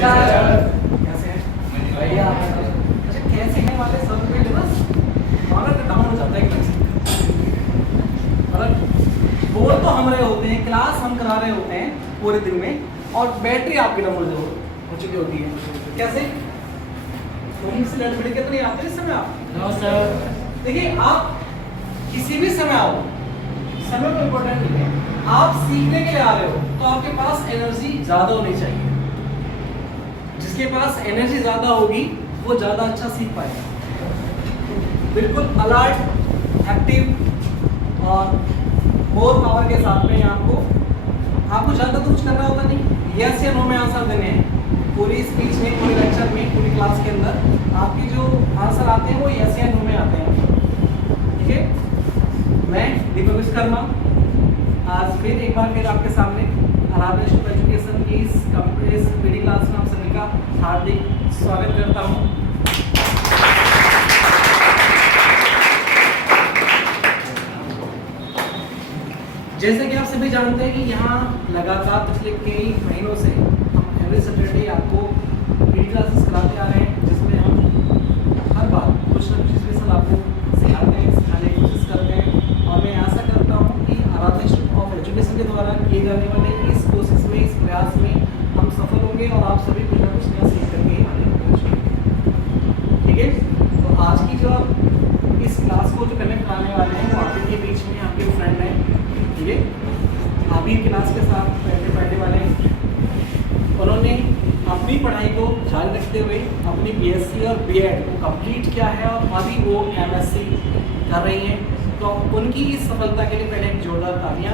कैसे हैं? बढ़िया। अच्छा कैसे हैं वाले सब में बस ऑनर डाउन हो जाता है एकदम से। मतलब बोल तो हम रहे होते हैं, क्लास हम करा रहे होते हैं पूरे दिन में और बैटरी आपकी डाउन हो चुकी होती है। कैसे? तुम से लड़ भिड़ के तो नहीं आते इस समय आप? No sir. देखिए आप किसी भी समय आओ, समय को इम्पोर्टेंट नहीं है। आप सीखने के लिए आ रहे हो तो आपके पास एनर्जी ज्यादा होनी चाहिए। जिसके पास एनर्जी ज्यादा होगी वो ज्यादा अच्छा सीख पाएगा। बिल्कुल अलर्ट, एक्टिव और मोर पावर के साथ में आपको ज्यादा तो कुछ करना होता नहीं, यस या नो में आंसर देने हैं। पूरी स्पीच में, पूरी लेक्चर में, पूरी क्लास के अंदर आपकी जो आंसर आते हैं वो यस या नो में आते हैं। ठीक है, मैं दीपक विश्वकर्मा आज फिर एक बार आपके सामने आराधना इंस्टीट्यूट एजुकेशन की इस पीडी क्लास में आप सभी का हार्दिक स्वागत करता हूं। जैसे कि आप सभी जानते हैं कि यहाँ लगातार पिछले कई महीनों से हम एवरी सैटरडे आपको पीडी क्लासेस कराते आ रहे हैं, जिसमें हम हर बार कुछ ना कुछ स्पेशल आपको सिखाते हैं, सिखाने की कोशिश करते हैं। और मैं आशा करता हूँ कि आराधना इंस्टीट्यूट ऑफ एजुकेशन के द्वारा किए जाने वाले इस कोशिश में, इस प्रयास में हम सफल होंगे और आप सभी कुछ ना कुछ नया सीख करके आने की कोशिश करेंगे। ठीक है, तो आज की जो इस क्लास को जो कनेक्ट कराने वाले हैं वो आप ही के बीच में आपके फ्रेंड हैं। ठीक है, आप ही क्लास के साथ पढ़ने वाले हैं। उन्होंने अपनी पढ़ाई को जारी रखते हुए अपनी बीएससी और बीएड को कंप्लीट किया है और अभी वो एमएससी कर रही हैं। तो उनकी इस सफलता के लिए पहले एक जोरदार तालियां।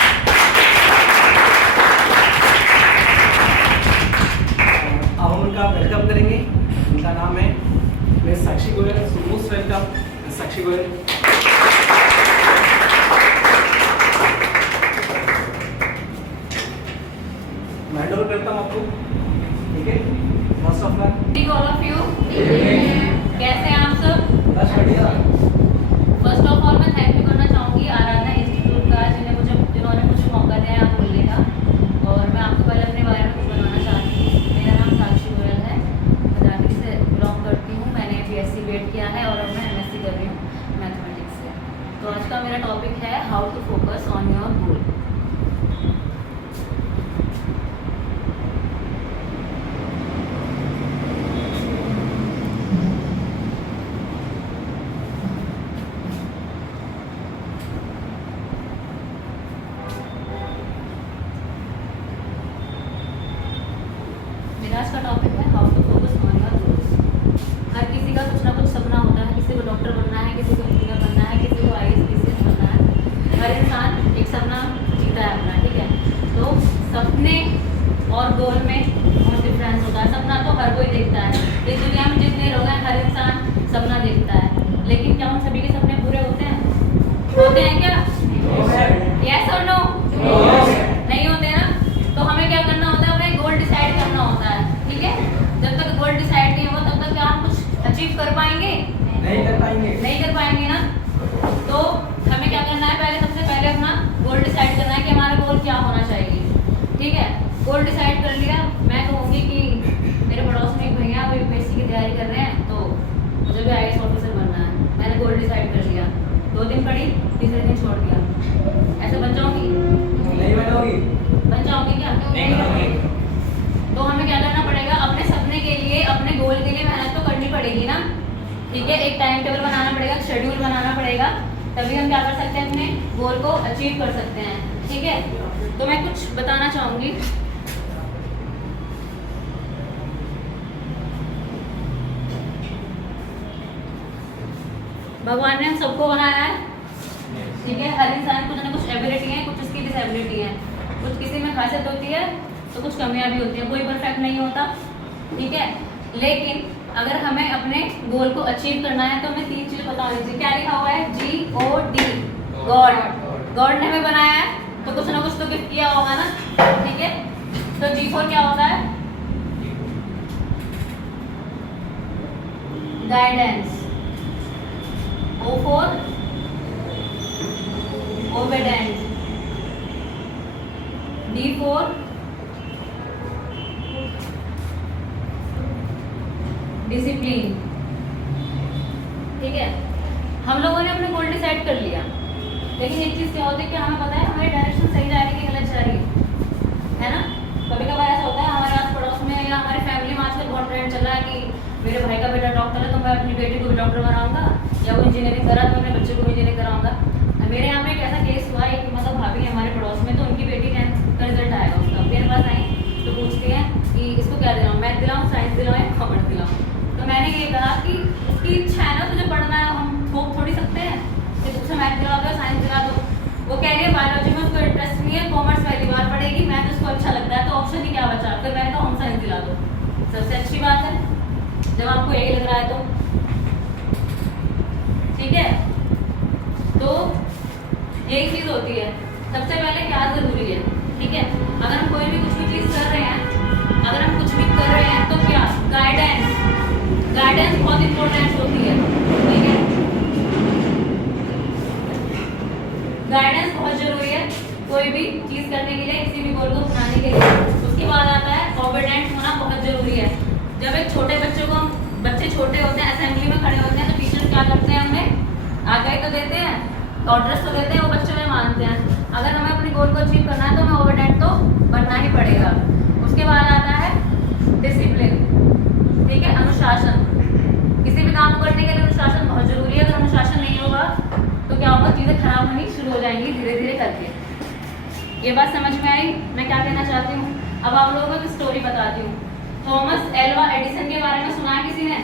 अब हम उनका वेलकम करेंगे। उनका नाम है मिस साक्षी गोयल। मोस्ट वेलकम साक्षी गोयल। मैं हैंड ओवर करता हूँ आपको। ठीक है, first of all of you कैसे हैं आप सब? बस बढ़िया। फर्स्ट ऑफ ऑल मैं थैंक यू करना चाहूँगी आराधना इंस्टीट्यूट का, जिन्होंने मुझे मौका दिया यहाँ बोलने का। और मैं आपको पहले अपने बारे में कुछ बताना चाहती हूँ। मेरा नाम साक्षी गोयल है, मजाकी से बिलोंग करती हूँ। मैंने बीएससी बीएड किया है और अब मैं एमएससी कर रही हूँ मैथमेटिक्स से। तो आज का मेरा टॉपिक है how to focus on your goal. आज का टॉपिक है how to focus on your goals. हर किसी का कुछ ना कुछ सपना होता है। किसी को डॉक्टर बनना है, किसी को इंजीनियर बनना है, किसी को आईएएस पीसीएस बनना है। हर इंसान एक सपना जीता है अपना। ठीक है, तो सपने और गोल में बहुत डिफरेंस होता है। सपना तो हर कोई देखता है, इस दुनिया में जितने लोग हैं हर इंसान सपना देखता है। लेकिन क्या उन सभी के सपने पूरे होते हैं? होते हैं क्या? यस और नो? नहीं होते ना। तो हमें क्या करना होता है? हमें गोल डिसाइड करना होता है। ठीक है, जब तक गोल डिसाइड नहीं होगा तब तक क्या हम कुछ अचीव कर पाएंगे? नहीं कर पाएंगे। नहीं कर पाएंगे ना। तो हमें क्या करना है? सबसे पहले अपना गोल डिसाइड करना है कि हमारा गोल क्या होना चाहिए। ठीक है, गोल डिसाइड कर लिया। मैं कहूँगी कि मेरे पड़ोस में एक भैया वो यूपीएससी की तैयारी कर रहे हैं, तो मुझे भी आईएएस ऑफिसर बनना है। मैंने गोल डिसाइड कर लिया, 2 दिन पढ़ी, तीसरे दिन छोड़ दिया। ऐसे बन जाऊँगी? नहीं बनोगी। बन जाओगे क्या? नहीं बनोगी। तो हमें क्या करना पड़ेगा? अपने सपने के लिए, अपने गोल के लिए मेहनत तो करनी पड़ेगी ना। ठीक है, एक टाइम टेबल बनाना पड़ेगा, शेड्यूल बनाना पड़ेगा, तभी हम क्या कर सकते हैं? अपने गोल को अचीव कर सकते हैं। ठीक है, तो मैं कुछ बताना चाहूँगी। भगवान ने हम सबको बनाया है। ठीक है, हर इंसान कुछ ना कुछ एबिलिटी है, कुछ उसकी डिसेबिलिटी है। कुछ किसी में खासियत होती है तो कुछ कमियां भी होती हैं। कोई परफेक्ट नहीं होता। ठीक है, लेकिन अगर हमें अपने गोल को अचीव करना है तो हमें 3 चीज़ पता होनी चाहिए। क्या लिखा हुआ है? GOD, God. गॉड ने हमें बनाया है तो कुछ ना कुछ तो गिफ्ट किया होगा ना। ठीक है, तो G4 क्या होता है? गाइडेंस। O4 ओबेडेंट। D4 discipline. ठीक है, हम लोगों ने अपने गोल डिसाइड कर लिया, लेकिन एक चीज़ क्या होती है कि हमें पता है हमारी डायरेक्शन सही जा रही है कि गलत जा रही है ना। कभी कभार ऐसा होता है हमारे आस पड़ोस में या हमारी फैमिली में आजकल बहुत ट्रेंड चल रहा है कि मेरे भाई का बेटा डॉक्टर है तो मैं अपनी बेटी को भी डॉक्टर बनाऊंगा, या वो इंजीनियरिंग करा तो मैं अपने बच्चे को भी इंजीनियरिंग कराऊंगा। मेरे यहाँ पे एक ऐसा केस हुआ, एक मतलब भाभी है हमारे पड़ोस में, तो उनकी बेटी 10th का रिजल्ट आएगा उसका, मेरे पास आई तो पूछती हैं कि इसको क्या दिलाऊँ, मैथ दिलाऊँ, साइंस दिलाऊँ या कॉमर्स दिलाऊँ। तो मैंने ये कहा कि उसकी इच्छा है ना, तुझे पढ़ना है, हम थोप थोड़ी सकते हैं कि तुझसे मैथ दिला दो साइंस दिला दो। वो कह रही है बायोलॉजी में उसको इंटरेस्ट नहीं है, कॉमर्स पहली बार पढ़ेगी, मैथ उसको अच्छा लगता है, तो ऑप्शन ही क्या बचा। फिर मैंने कहा होम साइंस दिला दो। सबसे अच्छी बात है जब आपको यही लग रहा है तो। ठीक है, तो यही चीज़ होती है। सबसे पहले क्या ज़रूरी है, ठीक है, अगर हम कोई भी कुछ भी चीज़ कर रहे हैं, अगर हम कुछ भी कर रहे हैं तो क्या गाइडेंस बहुत इंपॉर्टेंट होती है। ठीक है, गाइडेंस बहुत जरूरी है कोई भी चीज़ करने के लिए, किसी भी गोल को बनाने के लिए। उसके बाद आता है ओबीडिएंट होना बहुत जरूरी है। जब एक छोटे बच्चे को, बच्चे छोटे होते हैं, असेंबली में खड़े होते हैं, तो टीचर क्या करते हैं, हमें आगे तो देते हैं, ऑर्डर्स तो देते हैं, वो बच्चे में मानते हैं। अगर हमें अपनी गोल को अचीव करना है तो हमें ओबीडिएंट तो बनना ही पड़ेगा। उसके बाद आता है डिसिप्लिन। ठीक है, अनुशासन। किसी भी काम को करने के लिए अनुशासन बहुत जरूरी है। अगर अनुशासन नहीं होगा तो क्या होगा, चीज़ें खराब होनी शुरू हो जाएंगी धीरे धीरे करके। ये बात समझ में आई मैं क्या कहना चाहती हूँ। अब आप लोगों को एक स्टोरी बताती हूँ। थॉमस एल्वा एडिसन के बारे में सुना है किसी ने?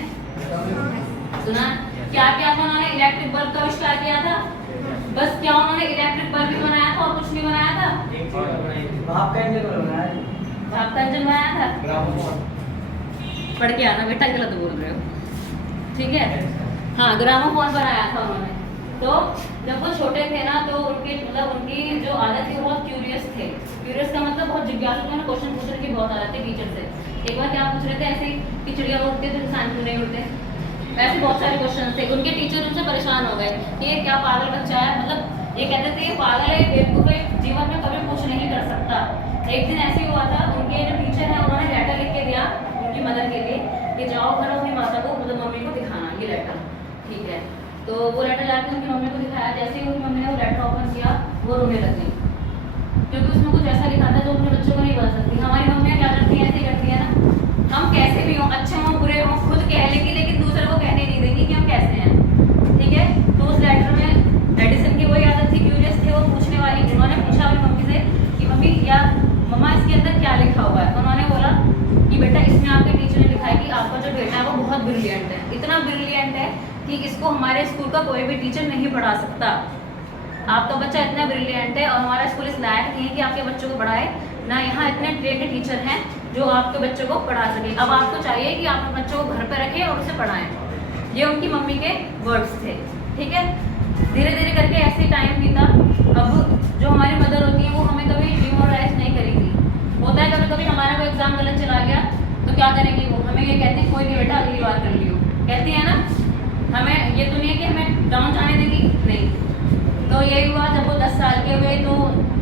सुना? क्या किया था उन्होंने? इलेक्ट्रिक बल्ब का आविष्कार किया था। बस क्या उन्होंने इलेक्ट्रिक बल्ब ही बनाया था और कुछ नहीं बनाया था? भाप का इंजन बनाया है। भाप का इंजन बनाया था। ग्रामोफोन पढ़ के आना बेटा, गलत बोल रहे हो। ठीक है, हाँ, ग्रामोफोन बनाया था उन्होंने। तो जब वो छोटे थे ना, तो उनकी मतलब उनकी जो आदत थी वो बहुत क्यूरियस थे। क्यूरियस का मतलब बहुत जिज्ञासु थे, क्वेश्चन पूछने की बहुत आदत थी टीचर से। एक बार क्या पूछ रहे थे ऐसे कि चिड़िया उड़ती है तो इंसान क्यों नहीं उड़ते, ऐसे बहुत सारे क्वेश्चन थे। उनके टीचर उनसे परेशान हो गए कि ये क्या पागल बच्चा है, मतलब ये कहते थे ये पागल है, बेवकूफ है, जीवन में कभी कुछ नहीं कर सकता। एक दिन ऐसे हुआ था, उनके जो टीचर है उन्होंने लेटर लिख के दिया उनकी मदर के लिए कि जाओ घर अपनी माता को, मतलब मम्मी को दिखाना ये लेटर। ठीक है, तो वो लेटर जाकर उनकी मम्मी को दिखाया। जैसे ही उनकी मम्मी ने वो लेटर ओपन किया वो रोने लगी, क्योंकि उसमें कुछ ऐसा लिखा था जो अपने बच्चों को नहीं बता सकती। हमारी मम्मियाँ क्या करती हैं, ऐसे ही करती है ना, हम कैसे भी हों, अच्छे हों बुरे हों, खुद कह लेंगी लेकिन दूसरे को कहने नहीं देंगी कि हम कैसे हैं। ठीक है, तो उस लेटर में एडिसन की वही आदत थी, क्यूरियस थे वो पूछने वाली। उन्होंने पूछा अपनी मम्मी से कि मम्मी या मम्मा इसके अंदर क्या लिखा हुआ है। उन्होंने बोला कि बेटा इसमें आपके टीचर ने लिखा है कि आपका जो बेटा है वो बहुत ब्रिलियंट है, इतना ब्रिलियंट है कि इसको हमारे स्कूल का कोई भी टीचर नहीं पढ़ा सकता। आपका बच्चा इतना ब्रिलियंट है और हमारा स्कूल इस लायक नहीं है कि आपके बच्चों को पढ़ाए, ना यहाँ इतने ट्रेंड टीचर हैं जो आपके बच्चों को पढ़ा सके। अब आपको चाहिए कि आप अपने बच्चों को घर पर रखें और उसे पढ़ाएं। ये उनकी मम्मी के वर्ड्स थे। ठीक है, धीरे धीरे करके ऐसे टाइम बीता। अब जो हमारी मदर होती है वो हमें कभी डिमोरलाइज नहीं करेगी। होता है कभी कभी हमारा कोई एग्जाम गलत चला गया तो क्या करेंगी वो, हमें ये कहते हैं कोई नहीं बेटा अगली बार कर लियो, कहती है ना। हमें ये तो नहीं है कि हमें डाउन जाने देगी, नहीं। तो यही हुआ जब वो 10 साल के हुए तो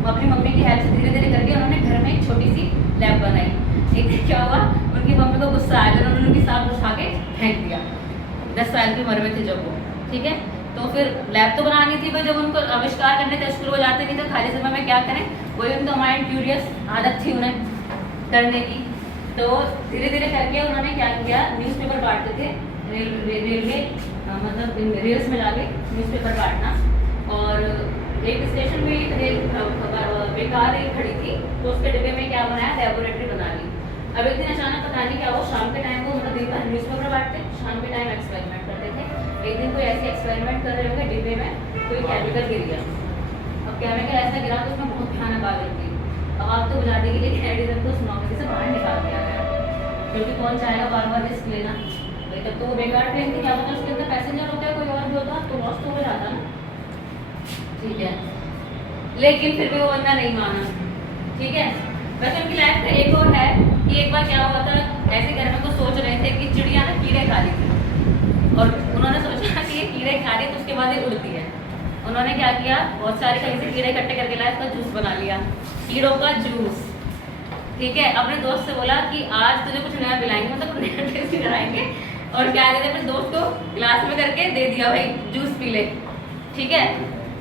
अपनी मम्मी की हेल्प से धीरे धीरे करके उन्होंने घर में एक छोटी सी लैब बनाई। एक दिन क्या हुआ, उनकी मम्मी को गुस्सा आ गया, उन्होंने उनकी साथ उठा के फेंक दिया। 10 साल की उम्र में थे जब वो। ठीक है, तो फिर लैब तो बनानी थी भाई, जब उनको आविष्कार करने थे स्कूल वो जाते नहीं थे, खाली समय में क्या करें, वही उनका माइंड क्यूरियस आदत थी उन्हें करने की। तो धीरे धीरे करके उन्होंने क्या किया, न्यूज़पेपर बांटते थे, रेलवे मतलब रेल्स में जाके न्यूज़पेपर बांटना। और एक स्टेशन में बेकार रेल खड़ी थी तो उसके डिब्बे में क्या बनाया, लेबोरेटरी बना ली। अब एक दिन अचानक पता नहीं क्या वो शाम के टाइम को मतलब दिन भर न्यूज़पेपर बांटते, शाम के टाइम एक्सपेरिमेंट करते थे। एक दिन कोई ऐसे एक्सपेरिमेंट कर रहे होंगे, डिब्बे में कोई केमिकल गिर गया। अब केमिकल ऐसा गिरा तो उसमें बहुत भयानक आग लग गई। अब आप तो बुझा देगी, लेकिन एडिसन को उस नौकरी से बाहर निकाल दिया गया, क्योंकि कौन चाहेगा बार बार रिस्क लेना। भाई तब तो वो बेकार ट्रेन थी, क्या पता उसके अंदर पैसेंजर होता है कोई और भी होता तो लॉस तो हो जाता ना। ठीक है, लेकिन फिर भी वो बंदा नहीं माना। ठीक है, वैसे उनकी लाइफ का एक और है कि एक बार क्या हुआ था, ऐसे घर में तो सोच रहे थे कि चिड़िया ना कीड़े खा रही थी और उन्होंने सोचा कि ये कीड़े खा रही है तो उसके बाद ये उड़ती है। उन्होंने क्या किया, बहुत सारे कहीं से कीड़े इकट्ठे करके लाया, इसका जूस बना लिया, कीड़ों का जूस। ठीक है, अपने दोस्त से बोला कि आज तुझे कुछ नया पिलाएंगे, मतलब कुछ नया टेस्ट कराएंगे, और क्या देते अपने दोस्त को गिलास में करके दे दिया, भाई जूस पी ले, ठीक है।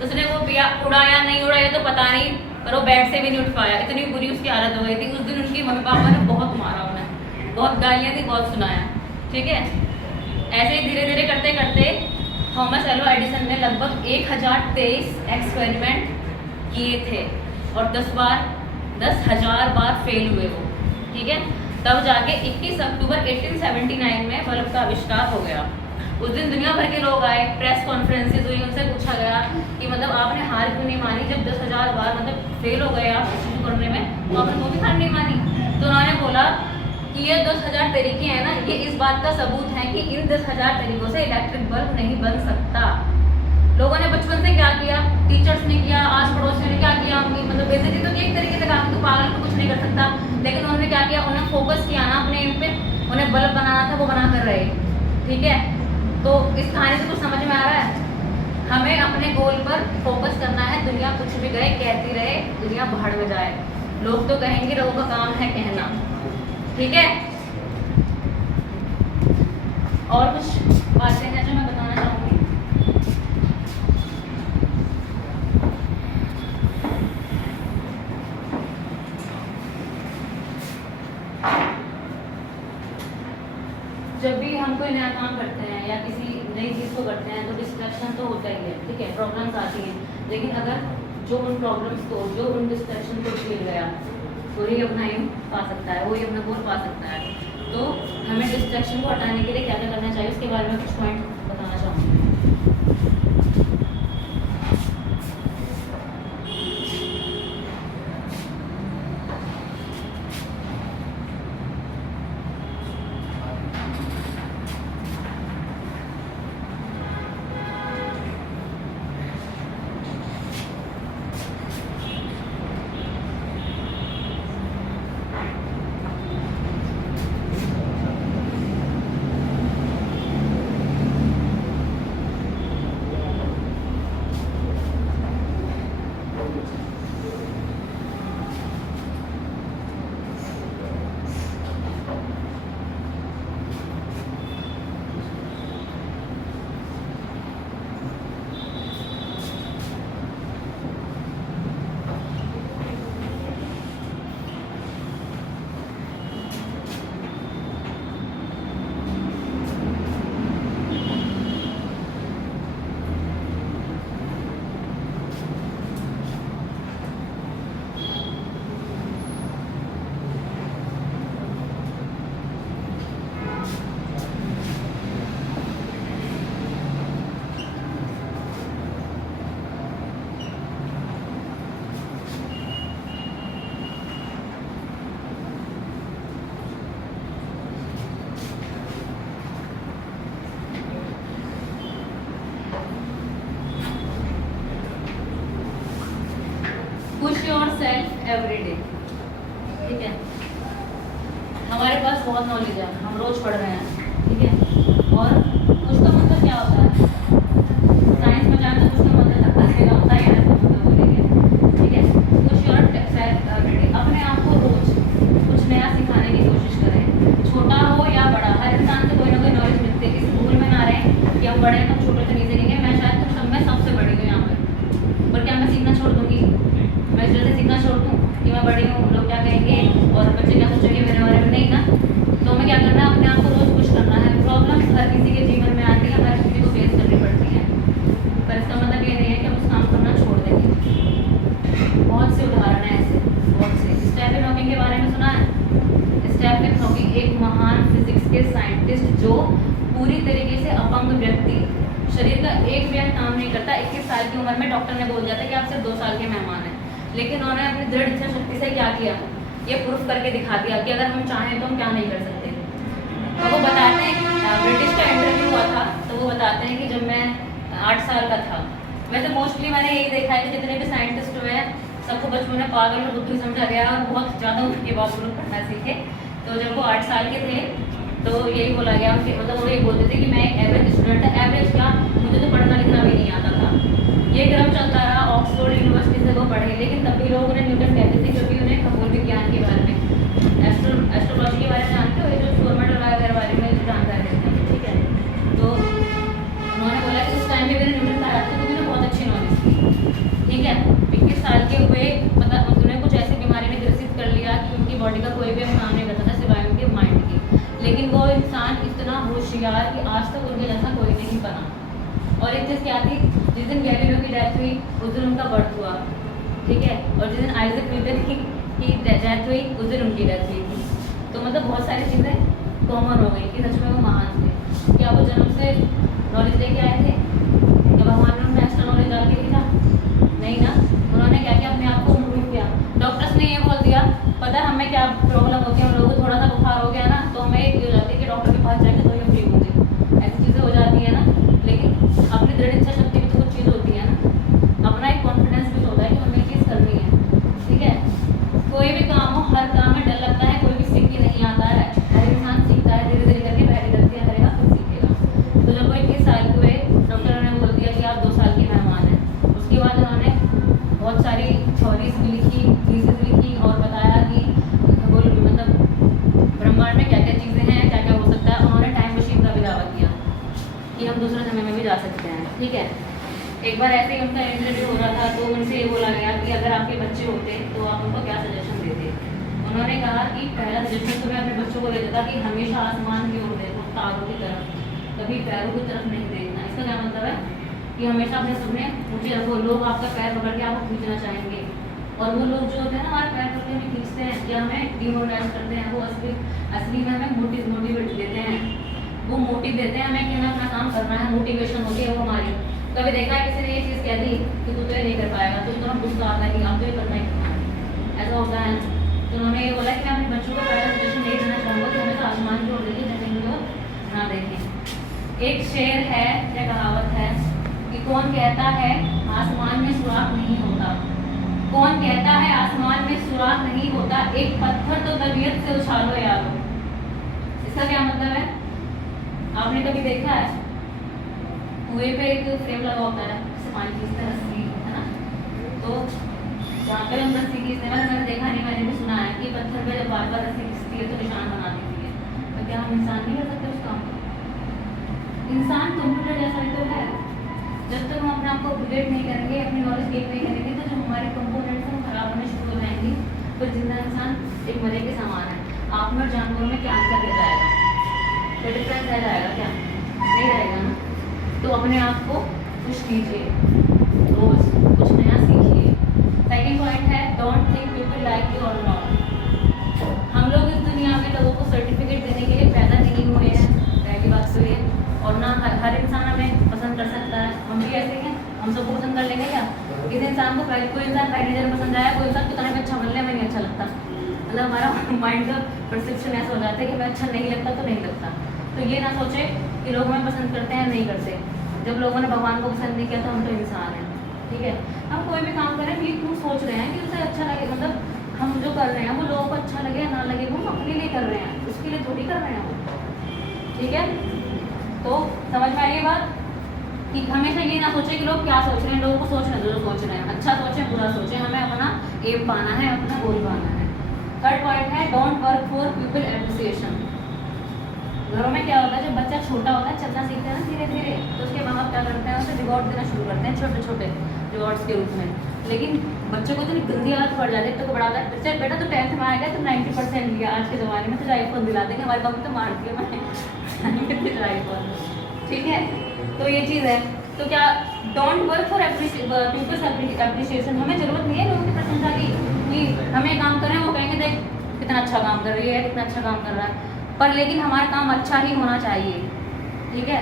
उसने वो पिया, उड़ाया नहीं उड़ाया तो पता नहीं, पर वो बेड से भी नहीं उठ पाया, इतनी बुरी उसकी हालत हो गई थी। उस दिन उनकी मम्मी पापा ने बहुत मारा उन्हें, बहुत गालियाँ दी, बहुत सुनाया, ठीक है। ऐसे ही धीरे धीरे करते करते थॉमस एल्वा एडिसन ने लगभग 1023 एक्सपेरिमेंट किए थे और 10,000 बार फेल हुए वो, ठीक है। तब जाके 21 अक्टूबर 1879 में बल्ब का आविष्कार हो गया। उस दिन दुनिया भर के लोग आए, प्रेस कॉन्फ्रेंसेज हुई, उनसे पूछा गया कि मतलब आपने हार क्यों नहीं मानी, जब 10,000 बार मतलब फेल हो गए आप शुरू करने में, तो आपने वो भी हार नहीं मानी। तो उन्होंने बोला कि ये 10,000 तरीके हैं ना, ये इस बात का सबूत है कि इन 10,000 तरीकों से इलेक्ट्रिक बल्ब नहीं बन सकता। लोगों ने बचपन से क्या किया, टीचर्स ने किया, आस पड़ोसियों ने क्या किया, मतलब बेइज्जती तो एक तरीके से कहा कि तू पागल तो कुछ नहीं कर सकता, लेकिन उन्होंने क्या किया, उन्हें फोकस किया ना अपने एम पे, उन्हें बल्ब बनाना था, वो बना कर रहे, ठीक है। तो इस कहानी से कुछ समझ में आ रहा है, हमें अपने गोल पर फोकस करना है। दुनिया कुछ भी गए कहती रहे, दुनिया भाड़ में जाए, लोग तो कहेंगे, लोगों का काम है कहना, ठीक है। और कुछ बातें हैं जो मैं बताना चाहूँगी। जब भी हम कोई नया काम करते हैं या किसी नई चीज़ को करते हैं तो डिस्ट्रैक्शन तो होता ही है, ठीक है, प्रॉब्लम्स आती हैं, लेकिन अगर जो उन प्रॉब्लम्स को, जो उन डिस्ट्रैक्शन को झेल गया, वही अपना एम पा सकता है, वही अपना गोल पा सकता है। तो हमें डिस्ट्रैक्शन को हटाने के लिए क्या क्या करना चाहिए, उसके बारे में कुछ पॉइंट बताना चाहूँगी। Push your self every day, ठीक है। हमारे पास बहुत नॉलेज है, हम रोज पढ़ रहे हैं, ठीक है। और कुछ का मतलब क्या होता है, साइंस में जाए तो कुछ का मतलब धक्का देगा होता है, मतलब बोलेंगे, ठीक है। Push your self every day, अपने आप को रोज कुछ नया सिखाने की कोशिश करें, छोटा हो या बड़ा, हर इंसान से कोई ना कोई नॉलेज मिलती है। किसी भूल में ना रहे कि हम बड़े हैं तो छोटे से नहीं सीखेंगे। मैं शायद तुम सब में सबसे बड़ी हूँ यहाँ पर, पर क्या मैं सीखना छोड़ दूँगी? मैं इस तरह से सीखना छोड़ दूँ कि मैं बड़ी हूँ, लोग क्या कहेंगे और बच्चे क्या सोचेंगे मेरे बारे में, नहीं ना। तो हमें क्या करना है, अपने आप को रोज खुश करना है। प्रॉब्लम्स हर किसी के जीवन में आती है, हर किसी को फेस करनी पड़ती है, पर इसका मतलब ये नहीं है कि हम उस काम करना छोड़ देंगे। बहुत से उदाहरण हैं ऐसे, बहुत से। स्टीफन हॉकिंग के बारे में सुना है? स्टीफन हॉकिंग एक महान फिजिक्स के साइंटिस्ट जो पूरी तरीके से अपंग व्यक्ति, शरीर का एक भी अंग काम नहीं करता, 21 साल की उम्र में डॉक्टर ने बोल दिया था कि आप सिर्फ 2 साल के मेहमान हैं, लेकिन उन्होंने अपनी दृढ़ इच्छा शक्ति से क्या किया, ये प्रूफ करके दिखा दिया कि अगर हम चाहें तो हम क्या नहीं कर सकते। तो वो बताते हैं, ब्रिटिश का इंटरव्यू हुआ था, तो वो बताते हैं कि जब मैं 8 साल का था, वैसे मोस्टली मैंने यही देखा है कि जितने भी साइंटिस्ट हुए हैं सबको बचपन में पागल और बुद्धू समझा गया और बहुत ज़्यादा उनके बाद शुरू करना सीखे। तो जब वो 8 साल के थे तो यही बोला गया उनके, मतलब वो ये बोलते थे कि मैं एक एवरेज स्टूडेंट है। एवरेज क्या, मुझे तो पढ़ना लिखना भी नहीं आता था। ये क्रम चलता रहा, ऑक्सफोर्ड यूनिवर्सिटी से वो पढ़े, लेकिन तब भी लोग उन्हें न्यूटन कहते थे क्योंकि उन्हें खगोल विज्ञान के बारे में, एस्ट्रोलॉजी के बारे में जानते हो, ये जो फॉर्मेट वगैरह बारे में जानकारी देते हैं, ठीक है। होशियार कि आज तक उनके जैसा कोई नहीं बना। और एक चीज़ क्या थी, जिस दिन गैलीलियो की डेथ हुई उस दिन उनका बर्थ हुआ, ठीक है, और जिस दिन आइजैक न्यूटन की डेथ हुई उस दिन उनकी डेथ हुई थी। तो मतलब बहुत सारी चीज़ें कॉमन हो गई कि सच में वो महान थे। क्या वो जन्म से नॉलेज लेके आए थे? क्या भगवान ने उन्हें एक्स्ट्रा नॉलेज डाल के दिया? नहीं ना। उन्होंने क्या किया, अपने आप को इम्प्रूव किया। डॉक्टर्स ने ये बोल दिया, पता है हमें क्या प्रॉब्लम होती है, हम लोगों को थोड़ा सा बुखार हो गया ना तो हमें ये हो जाती है कि डॉक्टर के पास जाएंगे तो ही हम ठीक होंगे, ऐसी चीज़ें हो जाती है ना। लेकिन अपनी दृढ़ इच्छा शक्ति भी तो कुछ चीज़ होती है ना, अपना एक कॉन्फिडेंस भी तो होता है कि हमें चीज़ करनी है, ठीक है। कोई भी काम हो, हर काम में डर लगता है, कोई भी सीख के नहीं आता है, हर इंसान सीखता है धीरे धीरे करके, पहली गलतियाँ करेगा फिर सीखेगा। तो जब वो 21 साल के हुए, डॉक्टर ने बोल दिया कि आप 2 साल के मेहमान हैं। उसके बाद उन्होंने बहुत सारी थ्योरीज भी लिखी, थीसिस लिखी और बताया कि मतलब ब्रह्मांड में क्या क्या चीज़ें हैं, क्या क्या हो सकता है। उन्होंने टाइम मशीन का भी दावा किया कि हम दूसरे समय में भी जा सकते हैं, ठीक है। एक बार ऐसे ही उनका इंटरव्यू हो रहा था तो उनसे ये बोला गया कि अगर आपके बच्चे होते तो आप उनको क्या सजेशन देते। उन्होंने कहा कि पहला सजेशन तो मैं अपने बच्चों को दे देता कि हमेशा आसमान की ओर देखो, तारों की तरफ, कभी पैरों की तरफ नहीं देखना। इसका क्या मतलब है कि हमेशा अपने सपने ऊँचे रखो। लोग आपका पैर पकड़ के आपको खींचना चाहेंगे, और वो लोग जो होते हैं ना हमारे पैर पकड़ के हमें खींचते हैं या हमें डिमोटिवेट करते हैं, वो असली में हमें मोटिवेट देते हैं, वो मोटिव देते हैं हमें कि हमें अपना काम करना है। मोटिवेशन होती है वो हमारी। कभी देखा है किसी ने ये चीज़ कह दी कि तू तो ये नहीं कर पाएगा, तो तुरंत गुस्सा आता है कि आप तो ये करना ही करना है, ऐसा होता है। तो उन्होंने ये बोला कि मैं अपने बच्चों को पहला सजेशन नहीं देना चाहूँगा कि हमें आसमान की ओर देखिए, जमीन की ओर ना देखें। एक शेर है या कहावत है कि कौन कहता है आसमान में सुराख नहीं होता, कौन कहता है आसमान में सुराख नहीं होता, एक पत्थर तो तबीयत से उछालो यारो। इसका क्या मतलब है? आपने कभी देखा है कुएं पे एक फ्रेम लगा होता है, जिससे पानी खींचते हैं, रस्सी, है ना। तो जहाँ पे हम रस्सी खींचते हैं, मैंने देखा नहीं, मैंने भी सुना है कि पत्थर पे जब बार बार रस्सी खींचती है तो निशान बना देती है। तो क्या हम इंसान नहीं कर सकते उस काम को? इंसान कंप्यूटर जैसा ही तो है। जब तक हम अपने आप को अपग्रेड नहीं करेंगे, अपनी नॉलेज गेन नहीं करेंगे, तो जो हमारे कंपोनेंट्स हैं वो खराब होने शुरू हो जाएंगे। तो जिंदा इंसान एक मरे के समान है। आप में और जानवरों में क्या अंतर रह जाएगा? कोई डिफरेंस रह जाएगा क्या? नहीं रहेगा ना। तो अपने आप को खुश कीजिए, रोज कुछ नया सीखिए। सेकंड पॉइंट है don't think people like you और नॉट। हम लोग इस दुनिया में लोगों को सर्टिफिकेट देने के लिए पैदा नहीं हुए हैं, पहली बात तो ये। और ना हर इंसान हमें पसंद कर सकता है। हम भी ऐसे हैं, हम सबको पसंद कर लेंगे क्या? किसी इंसान को कोई इंसान पहली नजर पसंद आया, कोई इंसान कितना भी अच्छा बनने में नहीं अच्छा लगता। मतलब हमारा माइंड का परसेप्शन ऐसा हो जाता है कि हमें अच्छा नहीं लगता तो नहीं लगता। तो ये ना सोचे कि लोग हमें पसंद करते हैं नहीं करते। जब लोगों ने भगवान को पसंद नहीं किया तो हम तो इंसान हैं, ठीक है। हम कोई भी काम करें ये क्यों सोच रहे हैं कि उसे अच्छा लगे, मतलब हम जो कर रहे हैं वो लोगों को अच्छा लगे या ना लगे, वो हम अपने लिए कर रहे हैं, उसके लिए थोड़ी कर रहे हैं वो, ठीक है। तो समझ में आ रही है बात कि हमेशा ये ना सोचे कि लोग क्या सोच रहे हैं, लोगों को सोचने दो जो सोच रहे हैं, अच्छा सोचें बुरा सोचें, हमें अपना एम पाना है, अपना गोल पाना है। थर्ड पॉइंट है don't work for people appreciation. घरों में क्या होता है, जब बच्चा छोटा होता है चलना सीखता है ना धीरे धीरे, तो उसके माँ बाप क्या करते हैं, उसे रिवॉर्ड देना शुरू करते हैं छोटे छोटे रिवॉर्ड्स के रूप में। लेकिन बच्चों को इतनी गंदी आदत पड़ जाती है, तो बड़ा होता है बच्चा, बेटा तो 10th में आएगा तो 90% लिया, आज के ज़माने में तो आईफोन दिला देंगे, हमारे पापा तो मार दिया मैंने आईफोन, ठीक है। तो ये चीज़ है। तो क्या don't work for people's appreciation. हमें ज़रूरत नहीं है लोगों की प्रशंसा की कि हमें काम करें, वो कहेंगे देख कितना अच्छा काम कर रही है, कितना अच्छा काम कर रहा है, पर लेकिन हमारा काम अच्छा ही होना चाहिए, ठीक है।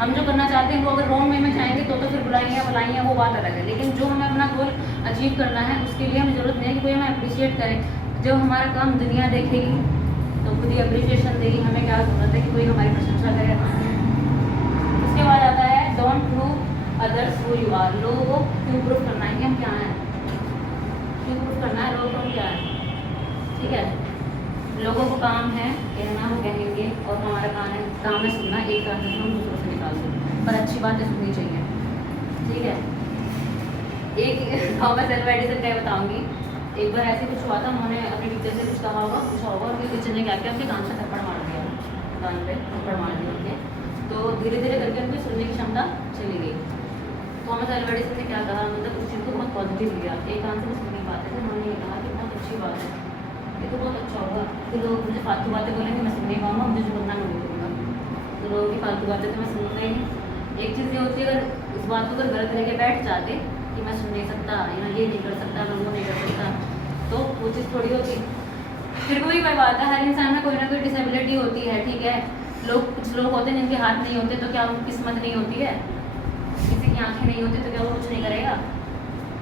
हम जो करना चाहते हैं वो अगर रॉन्ग वे में जाएंगे तो फिर बुलाएंगे बुलाएंगे वो बात अलग है। लेकिन जो हमें अपना गोल अचीव करना है उसके लिए हमें ज़रूरत नहीं है कि कोई हमें अप्रिशिएट करे। जब हमारा काम दुनिया देखेगी तो खुद ही अप्रिशिएशन देगी, हमें क्या ज़रूरत है कि कोई हमारी प्रशंसा करे। उसके बाद आता है don't prove others who you are. लोगों को क्यों प्रूव करना है कि हम क्या हैं, क्यों प्रूव करना है लोगों को हम क्या है, ठीक है। लोगों को काम है कहना, वो कहेंगे, और हमारा काम है सुनना, एक कान से हम दूसरों से निकाल दें, पर अच्छी बातें सुननी चाहिए, ठीक है। एक थॉमस एल्वा एडिसन का बताऊंगी। एक बार ऐसे कुछ हुआ था, उन्होंने अपने टीचर से कुछ कहा होगा, पूछा होगा, उनके टीचर ने क्या किया, उनके कान से थप्पड़ मार दिया, कान पे थप्पड़ मार दिया उनके। तो धीरे धीरे करके उनकी सुनने की क्षमता चली गई। थॉमस एल्वा एडिसन ने क्या कहा, मतलब उस चीज़ को बहुत पॉजिटिव लिया। एक कान से वो सुन नहीं पाते थे, उन्होंने ये कहा कि बहुत अच्छी बात है, ये तो बहुत अच्छा होगा कि लोग मुझे फालतू बातें बोलेंगे, मैं सुन नहीं पाऊँगा, मुझे जो बोलना मैं नहीं बोलूँगा। तो लोगों की फालतू बातें तो मैं सुनूंगा ही नहीं। एक चीज़ ये होती है, अगर इस बात को अगर गलत लेके बैठ जाते कि मैं सुन नहीं सकता, ये नहीं कर सकता, मैं वो नहीं कर सकता, तो वो चीज़ थोड़ी होती। फिर वही बात है, हर इंसान में कोई ना कोई डिसेबिलिटी होती है, ठीक है। कुछ लोग होते हैं जिनके हाथ नहीं होते, तो क्या उनकी किस्मत नहीं होती है? किसी की आंखें नहीं होती तो क्या वो कुछ नहीं करेगा?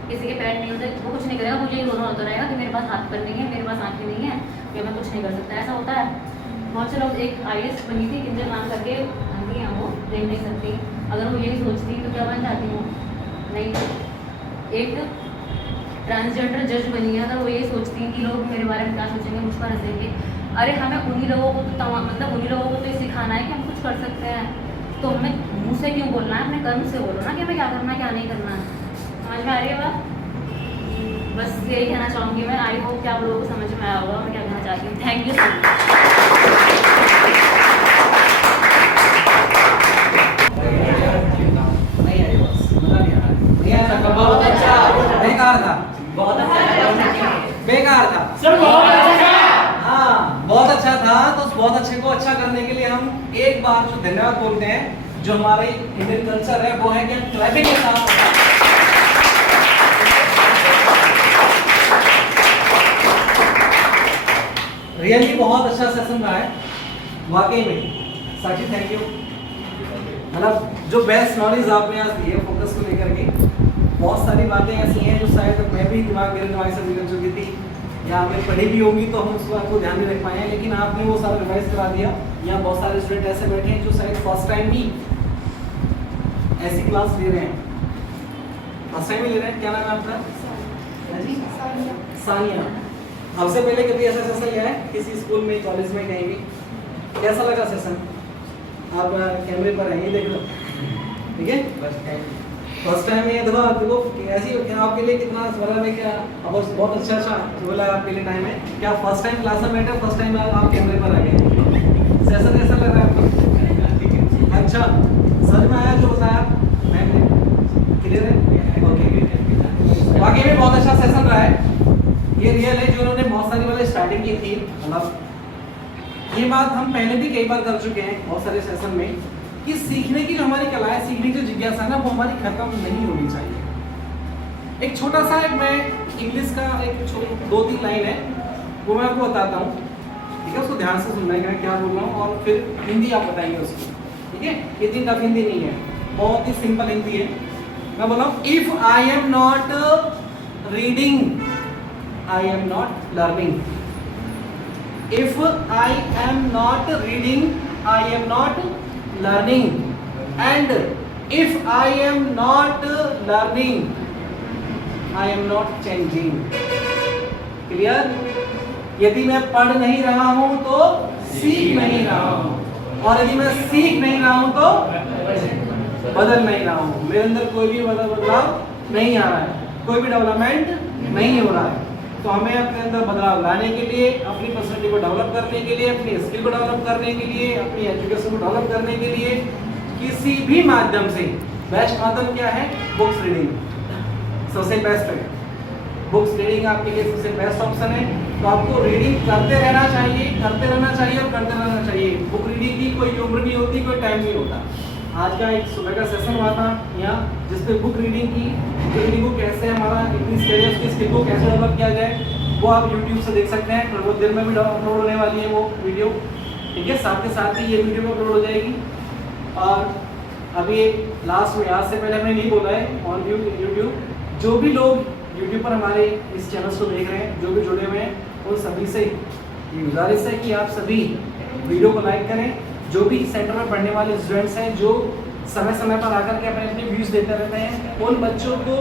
किसी के पैर नहीं होते वो कुछ नहीं करेगा, मुझे ये दोनों होता रहेगा कि मेरे पास हाथ पैर नहीं है, मेरे पास आंखें नहीं है, या मैं कुछ नहीं कर सकता। ऐसा होता है। बहुत से लोग, एक IAS बनी थी, किंजल काम करके अंधी हैं, वो देख नहीं सकती। अगर वो यही सोचती तो क्या बन जाती हूँ? नहीं। एक ट्रांसजेंडर जज बनी है, अगर वो यही सोचती हैं कि लोग मेरे बारे में क्या सोचेंगे, मुझ पर हंसेंगे, अरे हमें उन्हीं लोगों को तो मतलब उन्हीं लोगों को तो ये सिखाना है कि हम कुछ कर सकते हैं। तो हमें मुँह से क्यों बोलना है, अपने कर्म से बोलो ना कि हमें क्या करना है क्या नहीं करना है। समझ में आ रही है बात? बस यही कहना चाहूँगी मैं। आई होप कि आप लोगों को समझ में आया होगा मैं क्या कहना चाहती हूँ। Thank you so much. नहीं आई बस, मजा नहीं आ रहा। नहीं आया, बहुत अच्छा, बेकार था, बहुत अच्छा, बेकार था सर, बहुत अच्छा। हाँ, बहुत अच्छा था। तो उस बहुत अच्छे को अच्छा करने के लिए हम एक बार जो धन्यवाद बोलते हैं, जो हमारे इंडियन कल्चर है वो है कि हम क्लैपिंग के साथ रियली बहुत अच्छा सेशन रहा है वाकई में। साक्षी थैंक यू। मतलब जो बेस्ट नॉलेज आपने आज दी है फोकस को लेकर के, बहुत सारी बातें ऐसी हैं जो शायद मैं भी मेरे दिमाग से निकल चुकी थी या हमने पढ़ी भी होंगी तो हम उस बात को ध्यान नहीं रख पाए हैं, लेकिन आपने वो सारा रिवाइज करा दिया। यहाँ बहुत सारे स्टूडेंट ऐसे बैठे हैं जो शायद फर्स्ट टाइम भी ऐसी क्लास ले रहे हैं, फर्स्ट टाइम ही ले रहे हैं। क्या नाम है आपका? सानिया। हमसे पहले कभी ऐसा सेशन लिया है किसी स्कूल में, कॉलेज में, कहीं भी? कैसा लगा सेशन? आप कैमरे पर हैं, ये देख लो, ठीक है। फर्स्ट टाइम ये देखो ऐसी आपके लिए कितना स्मरण में क्या बहुत अच्छा बोला आपके लिए टाइम है। क्या फर्स्ट टाइम क्लास में बैठे, फर्स्ट टाइम आप कैमरे पर आ गए? सेशन कैसा लग रहा है आपको? अच्छा, समझ में आया जो बताया मैम ने? क्लियर है? ओके, बाकी में बहुत अच्छा सेशन रहा है। ये रियल है जो उन्होंने बहुत सारी वाले स्टार्टिंग की थी। मतलब ये बात हम पहले भी कई बार कर चुके हैं बहुत सारे सेशन में कि सीखने की जो हमारी कला है, सीखने की जो जिज्ञासा है ना, वो हमारी खत्म नहीं होनी चाहिए। एक छोटा सा मैं इंग्लिश का एक 2-3 लाइन है वो मैं आपको बताता हूँ, ठीक है। उसको ध्यान से सुनना है कि मैं क्या बोल रहा हूँ, और फिर हिंदी आप बताएंगे उसको, ठीक है। इतनी टफ हिंदी नहीं है, बहुत ही सिंपल हिंदी है। मैं बोल रहा हूँ, if I am not reading I am not learning. If I am not reading I am not learning, and if I am not learning I am not changing. Clear? यदि मैं पढ़ नहीं रहा हूं तो सीख नहीं रहा हूं, और यदि मैं सीख नहीं रहा हूं तो बदल नहीं रहा हूं। मेरे अंदर कोई भी बदलाव नहीं आ रहा है, कोई भी डेवलपमेंट नहीं हो रहा है। तो हमें अपने अंदर बदलाव लाने के लिए, अपनी पर्सनैलिटी को डेवलप करने के लिए, अपनी स्किल को डेवलप करने के लिए, अपनी एजुकेशन को डेवलप करने के लिए किसी भी माध्यम से बेस्ट माध्यम क्या है? बुक्स रीडिंग सबसे बेस्ट है। बुक्स रीडिंग आपके लिए सबसे बेस्ट ऑप्शन है। तो आपको रीडिंग करते रहना चाहिए, करते रहना चाहिए और करते रहना चाहिए। बुक रीडिंग की कोई उम्र नहीं होती, कोई टाइम नहीं होता। आज का एक सुबह का सेशन हुआ था यहाँ, जिसपे बुक रीडिंग की, रीडिंग को कैसे हमारा इंक्रीज करें, उसकी स्किल को कैसे डेवलप किया जाए, वो आप YouTube से देख सकते हैं। थोड़ी बहुत देर में भी अपलोड होने वाली है वो वीडियो, ठीक है। साथ के साथ ही ये वीडियो भी अपलोड हो जाएगी। और अभी लास्ट में, आज से पहले हमने नहीं बोला है ऑन यूट्यूब, जो भी लोग यूट्यूब पर हमारे इस चैनल को देख रहे हैं, जो भी जुड़े हुए हैं, उन सभी से ये गुजारिश है कि आप सभी वीडियो को लाइक करें। जो भी सेंटर में पढ़ने वाले स्टूडेंट्स हैं, जो समय समय पर आकर के अपने अपने व्यूज़ देते रहते हैं, उन बच्चों को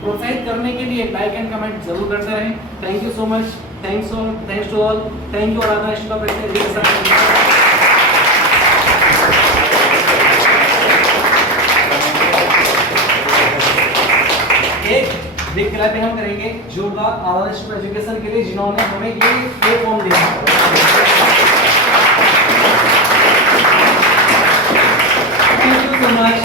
प्रोत्साहित करने के लिए लाइक एंड कमेंट जरूर करते रहें। Thank you so much, thanks to all, thank you. और एक बिग क्लैपिंग हम करेंगे जोरदार आदर्श एजुकेशन के लिए, जिन्होंने हमें ये प्लेटफॉर्म दिया। Thank you so much.